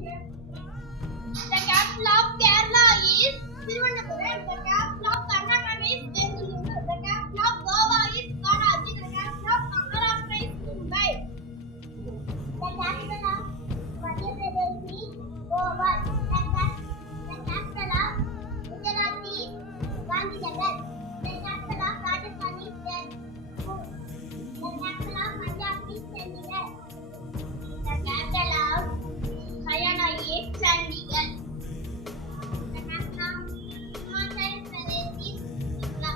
The capital of Kerala is Thiruvananthapuram. The capital of Karnataka is Bengaluru. The capital of Goa is Panaji. The capital of Maharashtra is Mumbai. The capital of Madhya Pradesh is Goa. The capital of Gujarat is Gandhinagar. The capital of Rajasthan is Jaipur. The capital of Punjab is Chandigarh. The capital of Haryana is Chandigarh. The capital of Himachal Pradesh is Shimla.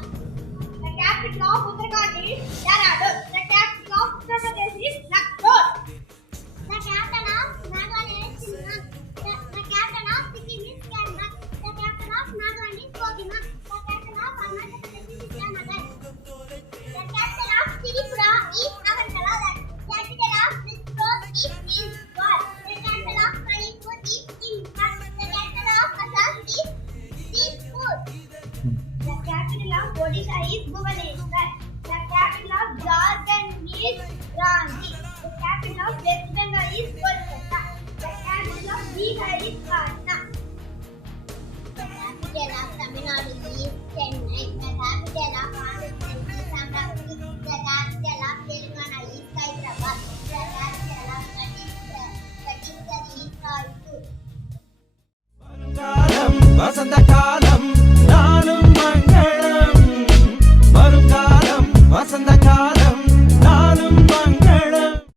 The capital of Uttarakhand is Erode. The capital of Uttar Pradesh is Nagpur. The capital of Nagaland is Shillong. The capital of Sikkim is Kerala. The capital of Nagaland is Kohima. The capital of Arunachal Pradesh is Itanagar. The capital of Tripura is Agartala. The capital of Mysore is Imphal. The capital of Manipur is Imphal. The capital of Assam is Dispur. The capital of Odisha is Bhubaneswar. The capital of Jharkhand is Ranchi. The capital of West Bengal is Kolkata. The capital of Bihar is Patna. The capital of Tamil Nadu is Chennai. The capital of Andhra Pradesh is Amravati. The capital of Telangana is Hyderabad. The capital of Chhattisgarh is Raipur. Vasantha